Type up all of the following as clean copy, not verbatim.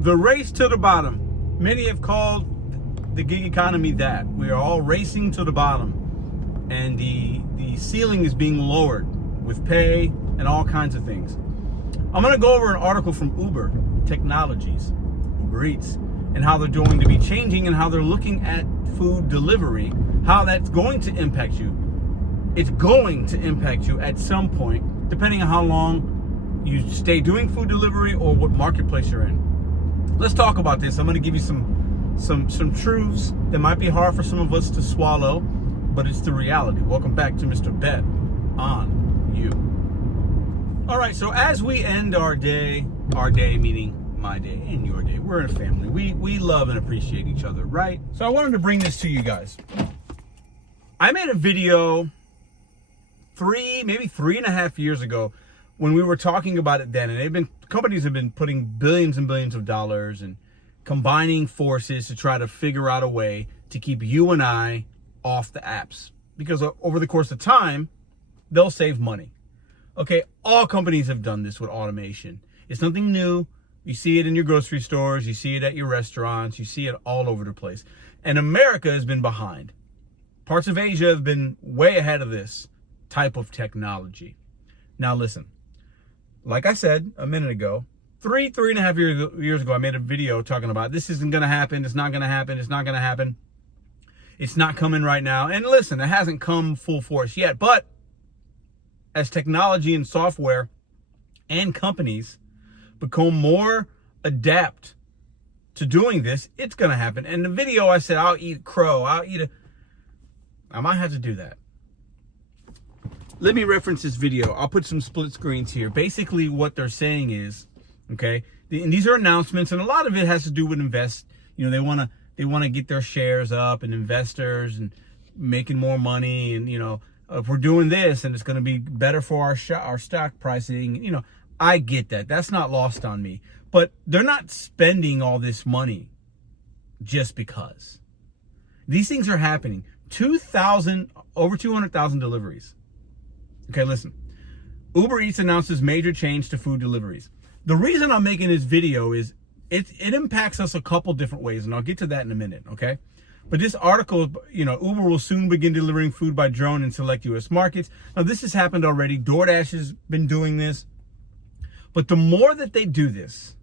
The race to the bottom. Many have called the gig economy that. We are all racing to the bottom. And the ceiling is being lowered with pay and all kinds of things. I'm going to go over an article from Uber Technologies, Uber Eats, and how they're going to be changing and how they're looking at food delivery, how that's going to impact you. It's going to impact you at some point, depending on how long you stay doing food delivery or what marketplace you're in. Let's talk about this. I'm going to give you some truths that might be hard for some of us to swallow, but it's the reality. Welcome back to Mr. Bet on You. All right, so as we end our day meaning my day and your day, we're in a family. We love and appreciate each other, right? So I wanted to bring this to you guys. I made a video maybe 3.5 years ago when we were talking about it then, and companies have been putting billions and billions of dollars and combining forces to try to figure out a way to keep you and I off the apps, because over the course of time, they'll save money. Okay, all companies have done this with automation. It's nothing new. You see it in your grocery stores, you see it at your restaurants, you see it all over the place. And America has been behind. Parts of Asia have been way ahead of this type of technology. Now listen, like I said a minute ago, 3.5 years ago, I made a video talking about this isn't going to happen, it's not going to happen, it's not going to happen. It's not coming right now. And listen, it hasn't come full force yet, but as technology and software and companies become more adept to doing this, it's going to happen. And the video, I said, I'll eat crow. I might have to do that. Let me reference this video. I'll put some split screens here. Basically, what they're saying is, okay, and these are announcements, and a lot of it has to do with they want to get their shares up, and investors and making more money, and if we're doing this and it's going to be better for our stock pricing, I get that. That's not lost on me. But they're not spending all this money just because. These things are happening. Over 200,000 deliveries. Okay, listen. Uber Eats announces major change to food deliveries. The reason I'm making this video is it impacts us a couple different ways, and I'll get to that in a minute, okay? But this article, Uber will soon begin delivering food by drone in select U.S. markets. Now, this has happened already. DoorDash has been doing this. But the more that they do this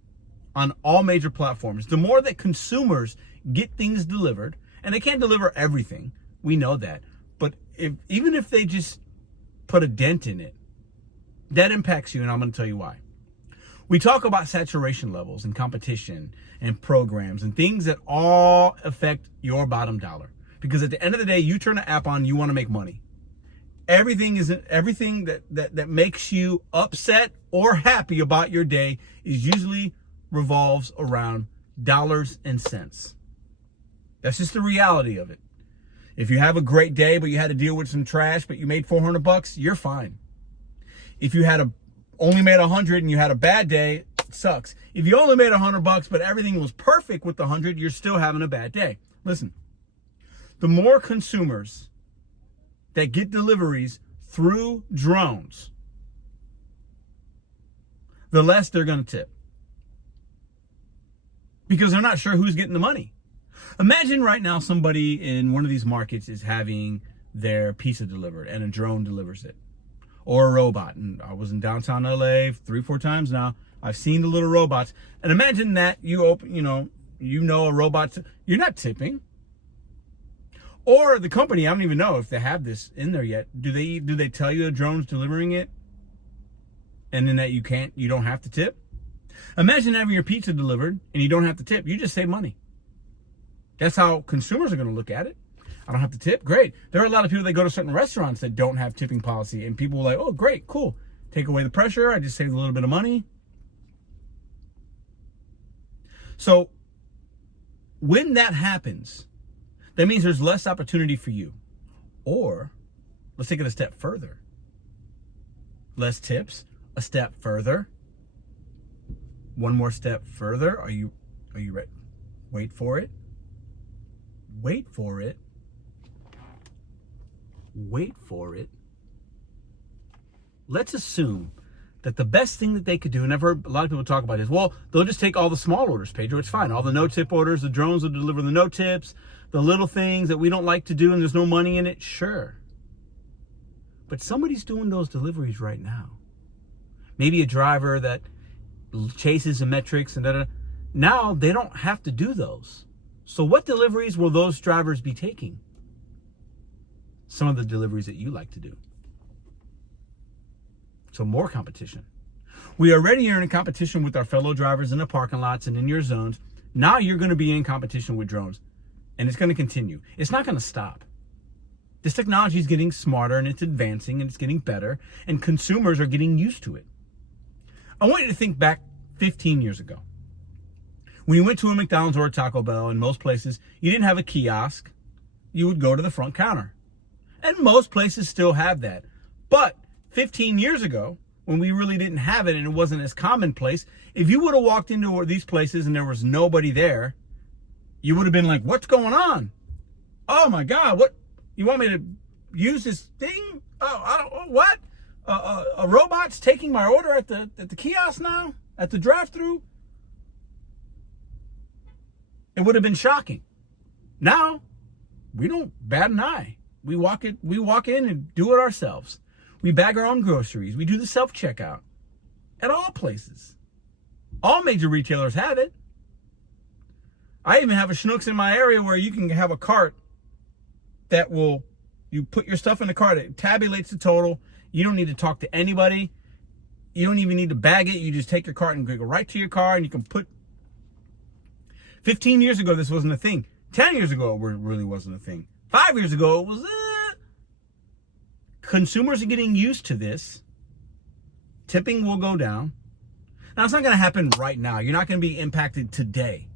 on all major platforms, the more that consumers get things delivered, and they can't deliver everything. We know that. But even if they just put a dent in it, that impacts you, and I'm going to tell you why. We talk about saturation levels and competition and programs and things that all affect your bottom dollar. Because at the end of the day, you turn an app on, you want to make money. Everything that makes you upset or happy about your day is usually revolves around dollars and cents. That's just the reality of it. If you have a great day, but you had to deal with some trash, but you made $400, you're fine. If you only made 100 and you had a bad day, it sucks. If you only made $100, but everything was perfect with the 100, you're still having a bad day. Listen, the more consumers that get deliveries through drones, the less they're going to tip. Because they're not sure who's getting the money. Imagine right now somebody in one of these markets is having their pizza delivered and a drone delivers it. Or a robot. And I was in downtown LA 3-4 times now. I've seen the little robots. And imagine that you open, a robot. You're not tipping. Or the company, I don't even know if they have this in there yet. Do they tell you a drone's delivering it? And then that you don't have to tip? Imagine having your pizza delivered and you don't have to tip. You just save money. That's how consumers are going to look at it. I don't have to tip. Great. There are a lot of people that go to certain restaurants that don't have tipping policy, and people are like, oh, great, cool. Take away the pressure. I just saved a little bit of money. So when that happens, that means there's less opportunity for you. Or let's take it a step further. Less tips, a step further. One more step further. Are you ready? Wait for it. Wait for it. Wait for it. Let's assume that the best thing that they could do, and I've heard a lot of people talk about is, well, they'll just take all the small orders, Pedro. It's fine. All the no-tip orders, the drones will deliver the no-tips, the little things that we don't like to do and there's no money in it. Sure. But somebody's doing those deliveries right now. Maybe a driver that chases the metrics and da-da. Now they don't have to do those. So what deliveries will those drivers be taking? Some of the deliveries that you like to do. So more competition. We already are in a competition with our fellow drivers in the parking lots and in your zones. Now you're going to be in competition with drones. And it's going to continue. It's not going to stop. This technology is getting smarter and it's advancing and it's getting better. And consumers are getting used to it. I want you to think back 15 years ago. When you went to a McDonald's or a Taco Bell, in most places, you didn't have a kiosk. You would go to the front counter. And most places still have that. But 15 years ago, when we really didn't have it and it wasn't as commonplace, if you would have walked into these places and there was nobody there, you would have been like, what's going on? Oh my God, what? You want me to use this thing? Oh, I don't, what? A robot's taking my order at the kiosk now? At the drive-thru? It would have been shocking. Now, we don't bat an eye. We walk in and do it ourselves. We bag our own groceries. We do the self-checkout at all places. All major retailers have it. I even have a Schnucks in my area where you can have a cart that you put your stuff in the cart. It tabulates the total. You don't need to talk to anybody. You don't even need to bag it. You just take your cart and go right to your car and you can put. 15 years ago, this wasn't a thing. 10 years ago, it really wasn't a thing. 5 years ago, it was. Consumers are getting used to this. Tipping will go down. Now, it's not going to happen right now. You're not going to be impacted today.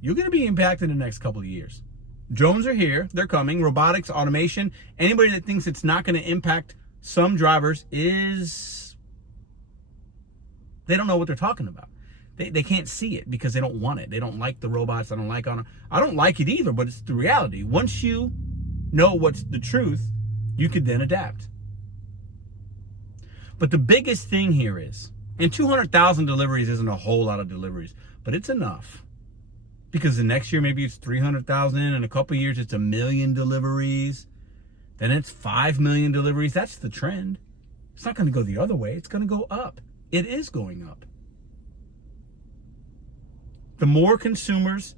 You're going to be impacted in the next couple of years. Drones are here. They're coming. Robotics, automation. Anybody that thinks it's not going to impact some drivers they don't know what they're talking about. They can't see it because they don't want it. They don't like the robots. I don't like it either, but it's the reality. Once you know what's the truth, you could then adapt. But the biggest thing here is, and 200,000 deliveries isn't a whole lot of deliveries, but it's enough. Because the next year, maybe it's 300,000. In a couple of years, it's 1 million deliveries. Then it's 5 million deliveries. That's the trend. It's not going to go the other way. It's going to go up. It is going up. The more consumers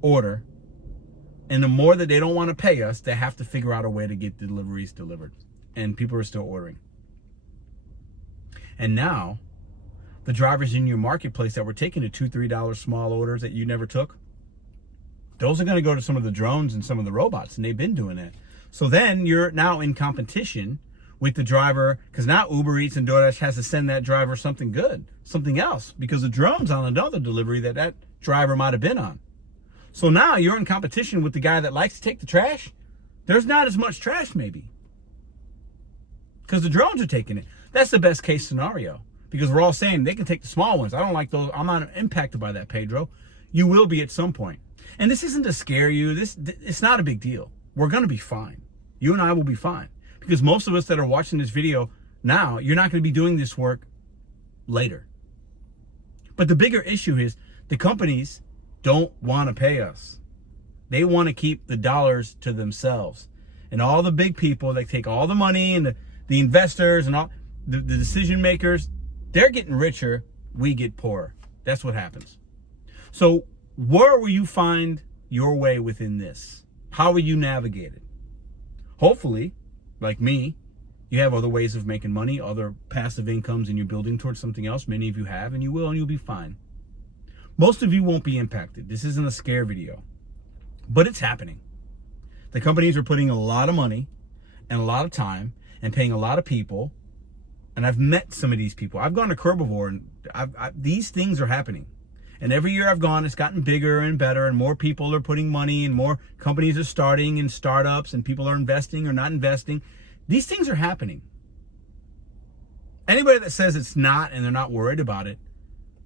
order, and the more that they don't want to pay us, they have to figure out a way to get deliveries delivered. And people are still ordering. And now, the drivers in your marketplace that were taking the $2, $3 small orders that you never took, those are going to go to some of the drones and some of the robots, and they've been doing that. So then you're now in competition with the driver, because now Uber Eats and DoorDash has to send that driver something good, something else, because the drone's on another delivery that driver might have been on. So now you're in competition with the guy that likes to take the trash. There's not as much trash maybe, because the drones are taking it. That's the best case scenario, because we're all saying they can take the small ones. I don't like those. I'm not impacted by that, Pedro. You will be at some point. And this isn't to scare you. It's not a big deal. We're going to be fine. You and I will be fine, because most of us that are watching this video now, you're not going to be doing this work later. But the bigger issue is the companies don't want to pay us. They want to keep the dollars to themselves. And all the big people, they take all the money, and the investors and all the decision makers, they're getting richer, we get poorer. That's what happens. So where will you find your way within this? How will you navigate it? Hopefully, like me, you have other ways of making money, other passive incomes, and you're building towards something else. Many of you have, and you will, and you'll be fine. Most of you won't be impacted. This isn't a scare video, but it's happening. The companies are putting a lot of money and a lot of time and paying a lot of people. And I've met some of these people. I've gone to Herbivore, and these things are happening. And every year I've gone, it's gotten bigger and better, and more people are putting money, and more companies are starting, and startups, and people are investing or not investing. These things are happening. Anybody that says it's not and they're not worried about it,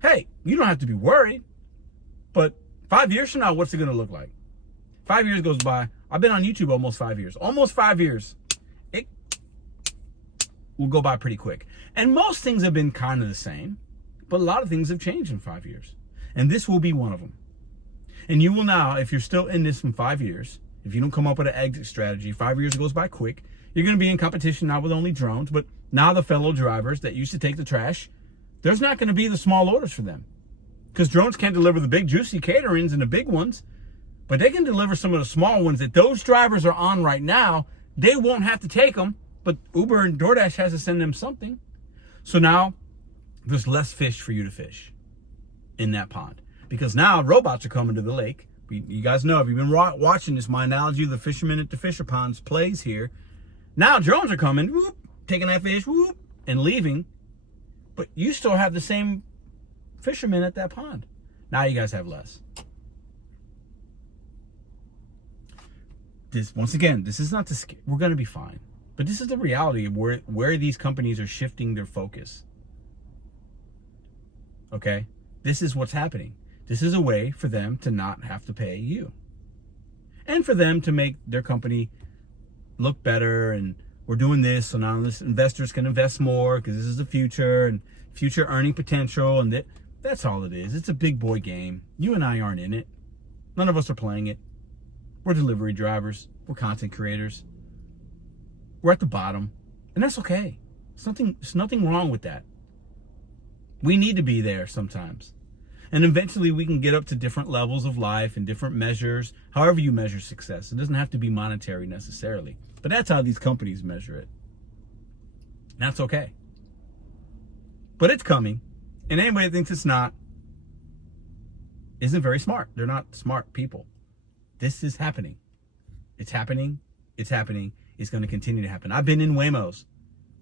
hey, you don't have to be worried. But 5 years from now, what's it going to look like? 5 years goes by. I've been on YouTube almost 5 years. Almost 5 years. will go by pretty quick. And most things have been kind of the same, but a lot of things have changed in 5 years. And this will be one of them. And you will now, if you're still in this in 5 years, if you don't come up with an exit strategy, 5 years goes by quick, you're going to be in competition not with only drones, but now the fellow drivers that used to take the trash, there's not going to be the small orders for them. Because drones can't deliver the big juicy caterings and the big ones, but they can deliver some of the small ones that those drivers are on right now. They won't have to take them, but Uber and DoorDash has to send them something. So now there's less fish for you to fish in that pond. Because now robots are coming to the lake. You guys know, if you've been watching this, my analogy of the fisherman at the fisher ponds plays here. Now drones are coming, whoop, taking that fish, whoop, and leaving. But you still have the same fishermen at that pond. Now you guys have less. This, once again, this is not to scare. We're going to be fine. But this is the reality of where these companies are shifting their focus. Okay? This is what's happening. This is a way for them to not have to pay you. And for them to make their company look better, and we're doing this so now this investors can invest more because this is the future and future earning potential, and that's all it is. It's a big boy game. You and I aren't in it. None of us are playing it. We're delivery drivers. We're content creators. We're at the bottom, and that's okay. There's nothing wrong with that. We need to be there sometimes. And eventually we can get up to different levels of life and different measures, however you measure success. It doesn't have to be monetary necessarily, but that's how these companies measure it. That's okay. But it's coming, and anybody that thinks it's not isn't very smart. They're not smart people. This is happening. It's happening. It's happening. It's going to continue to happen. I've been in Waymos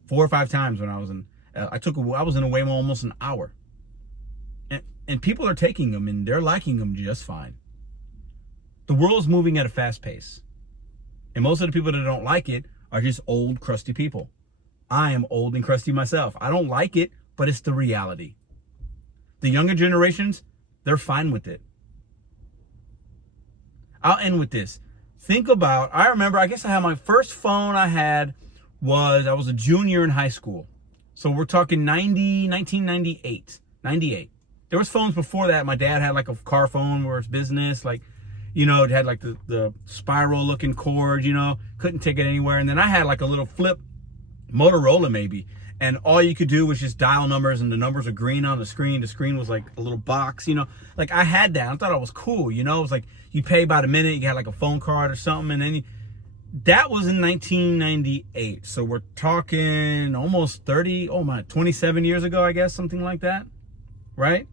4 or 5 times when I was in. I was in a Waymo almost an hour. And people are taking them, and they're liking them just fine. The world's moving at a fast pace. And most of the people that don't like it are just old, crusty people. I am old and crusty myself. I don't like it, but it's the reality. The younger generations, they're fine with it. I'll end with this. Think about, I remember, I guess I had my first phone I was a junior in high school. So we're talking 1998. There was phones before that. My dad had like a car phone where it's business, like, you know, it had like the spiral looking cord, you know, couldn't take it anywhere. And then I had like a little flip Motorola maybe. And all you could do was just dial numbers, and the numbers are green on the screen. The screen was like a little box, you know, like I had that. I thought it was cool, you know, it was like you pay by the minute, you had like a phone card or something. And then that was in 1998. So we're talking almost 27 years ago, I guess, something like that. Right?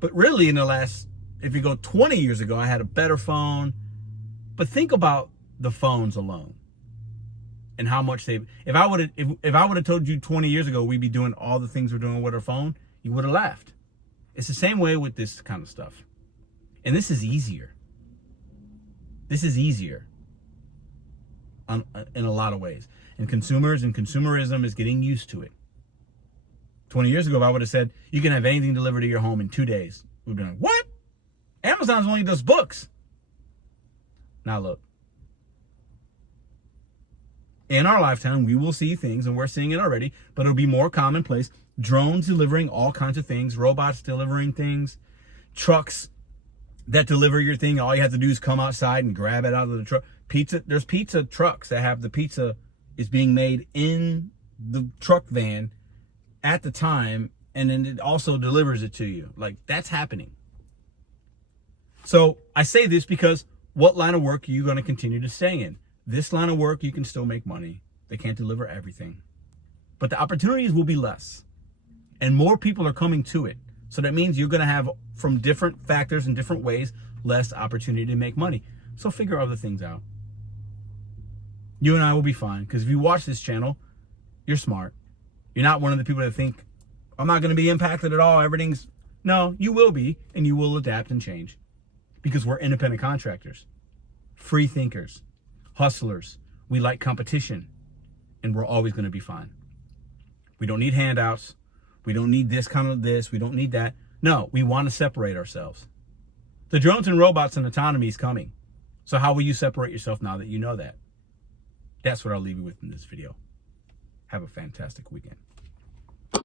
But really in the last, if you go 20 years ago, I had a better phone. But think about the phones alone and how much if I would have told you 20 years ago we'd be doing all the things we're doing with our phone, you would have laughed. It's the same way with this kind of stuff. And this is easier. This is easier in a lot of ways. And consumers and consumerism is getting used to it. 20 years ago, if I would have said, you can have anything delivered to your home in 2 days, we'd be like, what? Amazon's only does books. Now look. In our lifetime, we will see things, and we're seeing it already, but it'll be more commonplace. Drones delivering all kinds of things, robots delivering things, trucks that deliver your thing. All you have to do is come outside and grab it out of the truck. There's pizza trucks that have the pizza is being made in the truck van at the time, and then it also delivers it to you. Like, that's happening. So I say this because what line of work are you going to continue to stay in? This line of work, you can still make money. They can't deliver everything. But the opportunities will be less. And more people are coming to it. So that means you're going to have, from different factors and different ways, less opportunity to make money. So figure other things out. You and I will be fine. Because if you watch this channel, you're smart. You're not one of the people that think, I'm not going to be impacted at all. No, you will be, and you will adapt and change. Because we're independent contractors, free thinkers, hustlers. We like competition, and we're always going to be fine. We don't need handouts. We don't need this kind of this. We don't need that. No, we want to separate ourselves. The drones and robots and autonomy is coming. So how will you separate yourself now that you know that? That's what I'll leave you with in this video. Have a fantastic weekend.